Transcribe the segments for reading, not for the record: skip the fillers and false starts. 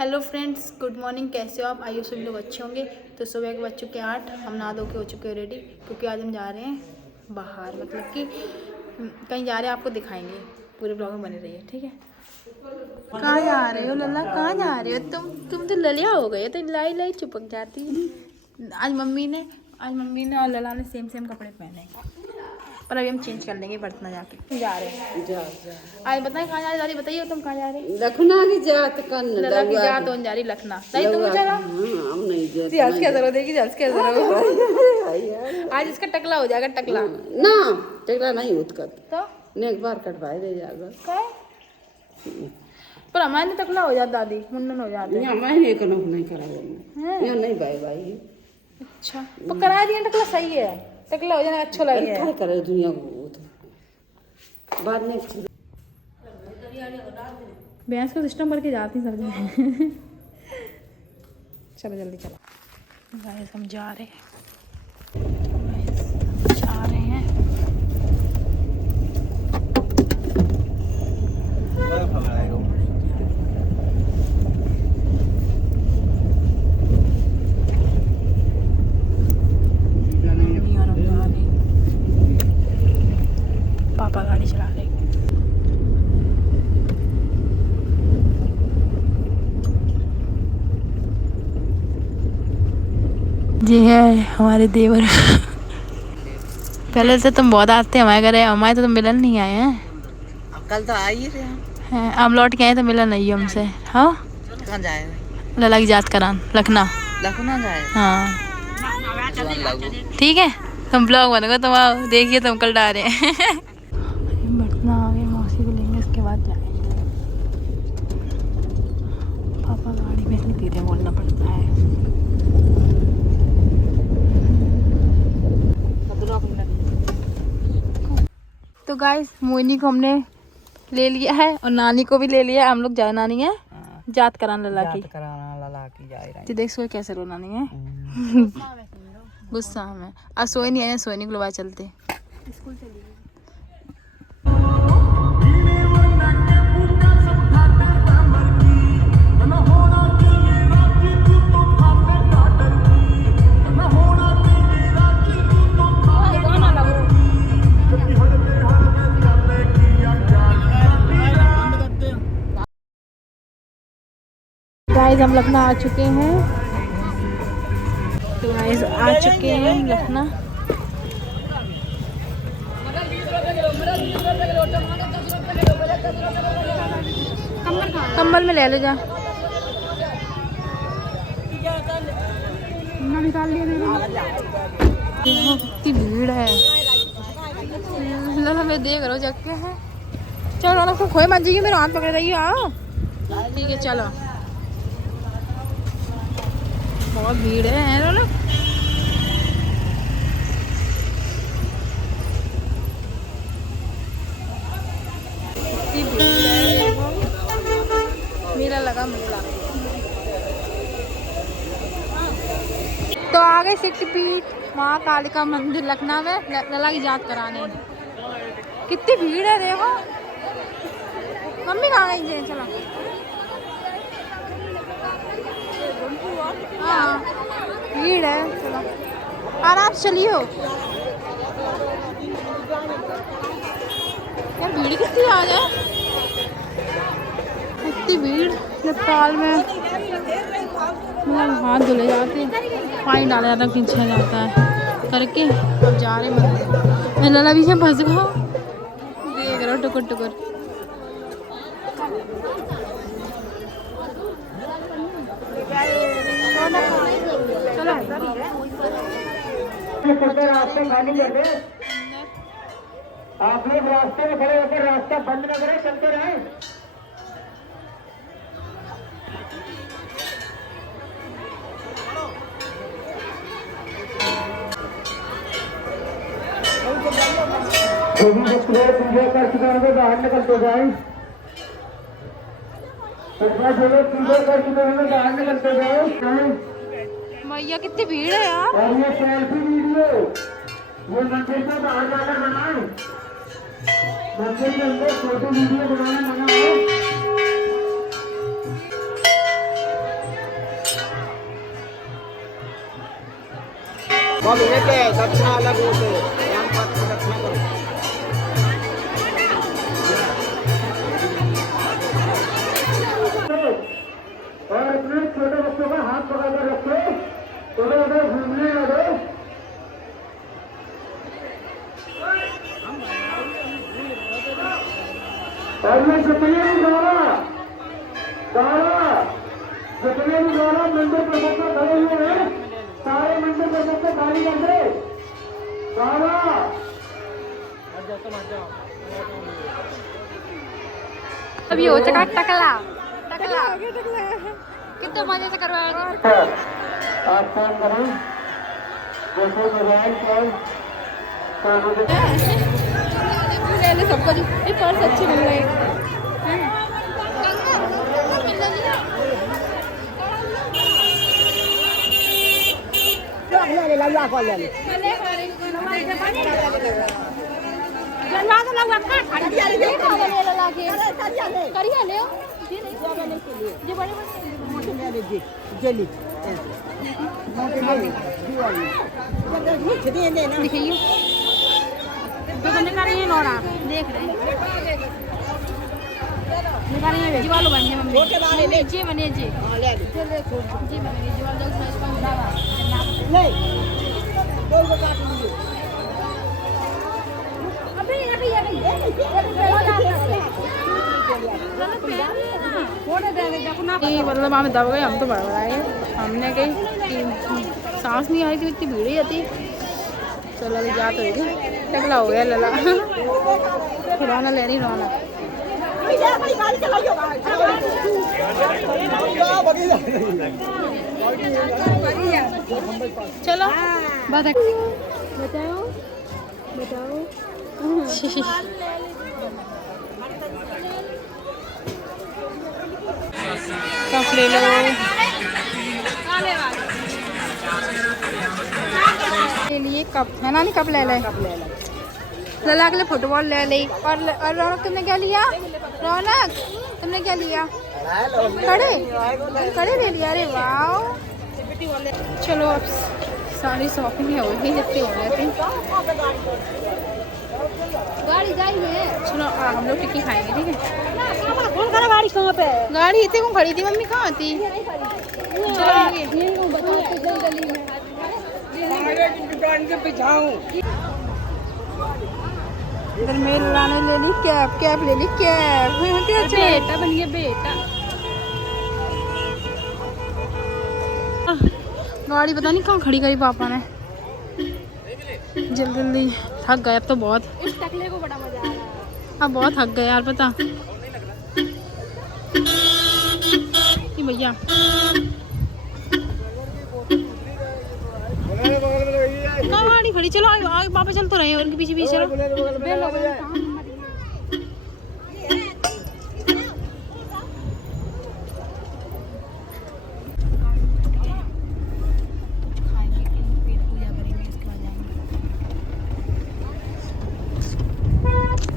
Hello friends, good morning. कैसे हो आप? आइए सभी लोग अच्छे होंगे। तो सुबह के बज चुके हैं 8। हम नहा धो के हो चुके हैं रेडी, क्योंकि आज हम जा रहे हैं बाहर, मतलब कि कहीं जा रहे हैं। आपको दिखाएंगे, पूरे ब्लॉग में बने रहिए, ठीक है। कहाँ जा रहे हो लल्ला? कहाँ जा रहे हो तुम तो ललिया हो गए, तो लाई लाई चिपक जाती है। आज मम्मी ने और लला ने सेम कपड़े पहने, पर अभी हम चेंज कर लेंगे बर्तन जाके। जा रहे हैं आज। बताएं कहाँ जा रही? बताइए तुम कहाँ जा रहे? लखना की जात कन लला की जात होने जा रही लखना। नहीं तुम चलो। हम नहीं जाते। जल्स क्या जरूरत है कि जल्स क्या जरूरत। आज इसका टकला हो जाएगा, टकला ना टकला नहीं उतकत तो ने एक बार कटवाए दे जाएगा काय? पर हमारे टकला हो जाता दादी, मुंडन हो जाते हैं। मैं नहीं कनो नहीं करावे ये नहीं भाई भाई। अच्छा पर करा दिया टकला, सही है। टकला हो जाना अच्छा लगे। क्या करे दुनिया को तो बाद में भैंस का सिस्टम करके जाती सब जगह। चलो जल्दी चलो गाइस, हम जा रहे हैं। पापा गाड़ी चला रहे। ये है हमारे देवर। पहले से तुम बहुत आते हमारे घर, हमारे तो तुम मिलन नहीं आए हैं। कल तो आई रहे हैं हम लौट के आए तो मिलन नहीं हमसे। हाँ कहाँ जाए लला की जात करान लखना जाए। हाँ ठीक है, तुम ब्लॉग बनोगे, तुम आओ देखिए, तुम कल डाल रहे हैं। बटना आ गए, मौसी को लेंगे, उसके बाद जाएंगे। पापा गाड़ी में इतनी धीरे बोलना पड़ता है। तो गाइस, मोइनी को हमने ले लिया है और नानी को भी ले लिया है। हम लोग जाए नानी है जात कराने लला की जा रही है। देख सोई कैसे रो नानी है। गुस्सा में आज सोई नहीं आया, सोनी को लगा चलते स्कूल चली गई। गाइस हम लखना आ चुके हैं। तो गाइस आ चुके हैं हम लखना। कंबल में ले लो जा। निकाल लिया। कितनी भीड़ है। लला मैं देख रहा हूँ जग के है। चलो ना खोए मत जाइए, मेरा हाथ पकड़ रही हो। आओ ठीक है चलो। बहुत भीड़ है ना। मेला लगा मेला। तो आ गए सिद्धपीठ माँ कालिका मंदिर लखनऊ में लला की जांच कराने। कितनी भीड़ है देखो। मम्मी कहाँ गई? चलो हाँ भीड़ है, चलो आराम से चलियो। यार भीड़ कितनी आ जाए, इतनी भीड़। नेपाल में मतलब हाथ धुले जाते, पानी डाला जाता, खींचा जाता है करके। अब जा रहे मंदिर। लला भी फंस गया, देख रहा टुकुर टुकुर। चलो रास्ते खाली कर दे। आप लोग रास्ते में खड़े होकर रास्ता बंद न करें, चलते रहे। पूजा कर चुके हैं, बाहर निकलते जाए। पूजा कर चुके हैं, बाहर निकलते जाए। मैया कितनी भीड़ है यार। और ये सेल्फी वीडियो ये मंदिर से बाहर जाकर बनाए। मंदिर के अंदर फोटो वीडियो बनाना मना है। अब ये क्या है, दक्षिणा अलग होते हैं, यहाँ पर दक्षिणा करो। और अपने छोटे बच्चों का हाथ पकड़कर रखो, उधर उधर घूमने ना दो। और ये जितने भी द्वारा मंदिर प्रमुख में खड़े हुए हैं, सारे मंदिर प्रमुख को खाली कर दे। द्वारा अब ये हो चुका टकला टकला कितने मजे से करवाएंगे। आप फोन करें, जैसे मोबाइल फोन सबको ये पर्स अच्छे मिल रहे हैं। देख रहे हैं जी वालों बन मम्मी जी बने जी जी बने जी वालों मतलब हम दब गए, हम तो बड़बड़ाए, हमने कही कि सांस नहीं आ रही थी, इतनी भीड़ ही आती। चलो अभी जा तो टकला हो गया लला रोना लेनी रोना। चलो बताओ बताओ कप ले लो, के लिए कप है ना, नहीं कप ले ले लला के लिए फुटबॉल ले ली। और रौनक तुमने क्या लिया? रौनक तुमने क्या लिया? कड़े कड़े ले लिया। अरे वाह, चलो अब सारी शॉपिंग हो गई जितनी हो रही थी। गाड़ी जाएंगे, चलो हम लोग टिक्की खाएंगे, ठीक है? गाड़ी कहाँ पे? गाड़ी इतने को खड़ी थी मम्मी, कहाँ थी? इधर मेरे लाने ले ली कैप, कैप ले ली कैप, बेटा बन गया बेटा। गाड़ी पता नहीं कहाँ खड़ी करी पापा ने, जल्दी जल्दी थक गए अब तो बहुत। इस टकले को बड़ा मजा आ रहा है। अब बहुत थक गए यार, पता भैया गाड़ी खड़ी। चलो आगे पापा चल तो रहे हैं, उनके पीछे पीछे चलो।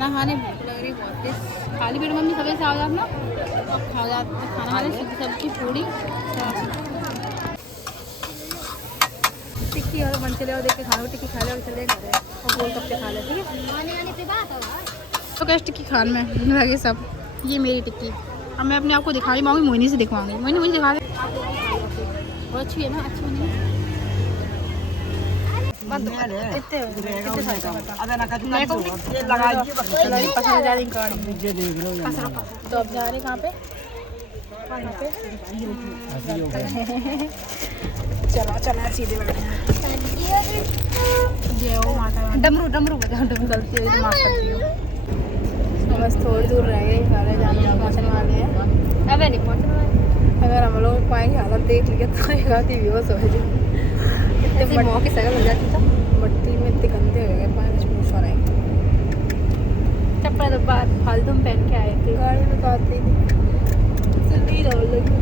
नहाने भूख लग रही बहुत तेज, खाली पेट मम्मी सवेरे से आ जात ना, अब खा जात खाना खा रहे, सब्जी पूड़ी टिक्की और बन चले और देख के खाना, टिक्की खा ले और चले घर और गोल कप्पे खा ले, ठीक है? तो कैसे टिक्की खान में लगे सब। ये मेरी टिक्की, अब मैं अपने आप को दिखा रही माऊंगी, मोहिनी से दिखवाऊंगी। मोहिनी मुझे दिखा दे, बहुत अच्छी है ना, अच्छी नहीं है? तो अब जा रहे कहाँ पे? चलो चलो सीधे जय हो माता। डमरू डमरू बजाओ, डमरू गलती हुई तो माफ कर दियो। तो बस थोड़ी दूर रह गए, सारे जाने पहुँचने वाले हैं। अबे नहीं पहुँचने वाले, अगर हम लोग पाएंगे हालत देख लिया तो एक आती बेहोश हो जाए। इतने मौके सगल हो जाती था, मट्टी में इतने गंदे हो गए, पानी पूछ रहे हैं। चप्पल तो बात फालतू में पहन के आए थे, गाड़ी में आती थी जल्दी रहो लगी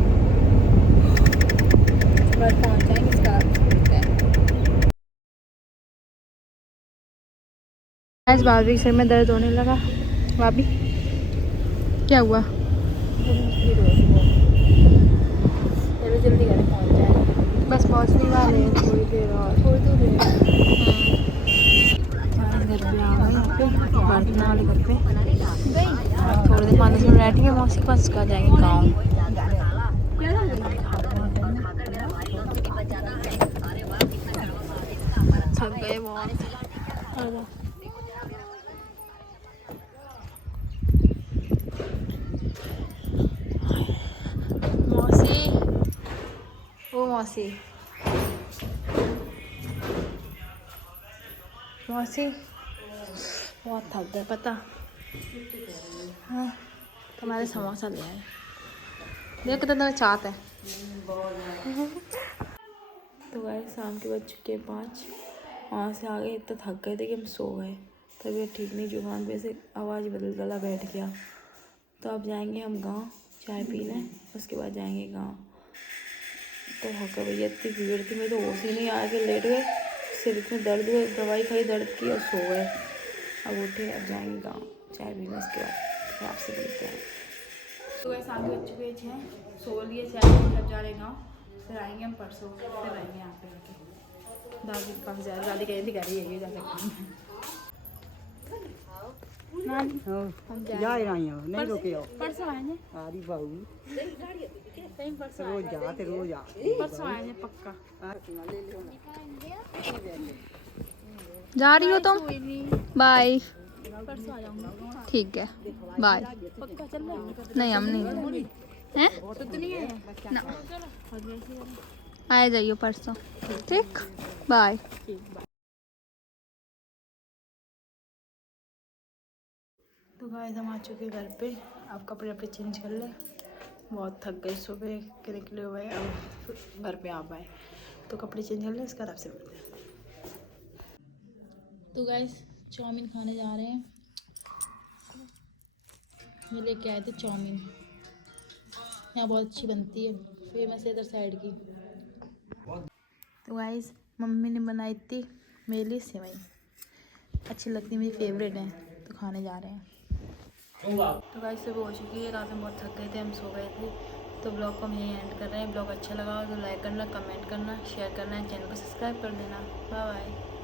बस पहुँच जाएंगे इसका। आज भाभी के सिर में दर्द होने लगा। भाभी क्या हुआ? जल्दी घर पहुँच जाए, बस पहुँचने वाले हैं, थोड़ी देर और, थोड़ी दूर है। प्रार्थना वाले घर पे थोड़ी देर 5 मिनट बैठेंगे, मौसी के पास उसके बाद जाएंगे गाँव। थक गए बहुत। मौसी, ओ मौसी, मौसी बहुत थक गए पता। हाँ तुम्हारे समोसा ले आए, देख कितना चाहत है। तो गाइस शाम के बज चुके 5, वहाँ से आ गए, इतना थक गए थे कि हम सो गए। तबीयत ठीक नहीं, जुबान पे से आवाज़ बदल गला बैठ गया। तो अब जाएंगे हम गांव, चाय पी लें, उसके बाद जाएंगे गांव। तो थका भैया इतनी भीड़ थी, मैं तो होश ही नहीं, आके लेट गए, सिर में दर्द हुए, दवाई खाई दर्द की और सो गए। अब उठे, अब जाएंगे गाँव, चाय पी लें, उसके बाद फिर आपसे मिलते हैं। तो वैसे आगे बच्चे के 6 सो लिए, चाय अब जा रहे गाँव, फिर आएंगे हम परसों, फिर रहेंगे यहाँ पे आके। दादी के पास जा रहे, दादी कहीं दिखा रही है जा सकते हैं। हम जा रही हो नहीं रुके हो परसों आएंगे, आरी बहू कहीं परसों रोज जाते रोज आ परसों आएंगे पक्का। जा रही हो तुम? बाय। परसों आ जाऊंगा, ठीक है, बाय। पक्का चल रहा है? नहीं हम नहीं हैं, तो नहीं है ना आ जाइयो परसों, ठीक, बाय। तो गाइस हम आ चुके घर पे, अब कपड़े वपड़े चेंज कर ले, बहुत थक गए, सुबह के निकले हुए, अब घर पे आ पाए, तो कपड़े चेंज कर ले, इसका बाद आपसे मिलते हैं। तो गाइस चाउमीन खाने जा रहे हैं, ये लेके आए थे चाउमीन, यहाँ बहुत अच्छी बनती है, फेमस है इधर साइड की। तो गाइस मम्मी ने बनाई थी मेरे लिए सेवई, अच्छी लगती है, मेरी फेवरेट है, तो खाने जा रहे हैं। तो गाइस सुबह हो चुकी है, रात में बहुत थक गए थे, हम सो गए थे। तो ब्लॉग को हम यहीं एंड कर रहे हैं। ब्लॉग अच्छा लगा हो तो लाइक करना, कमेंट करना, शेयर करना, चैनल को सब्सक्राइब कर देना। Bye bye.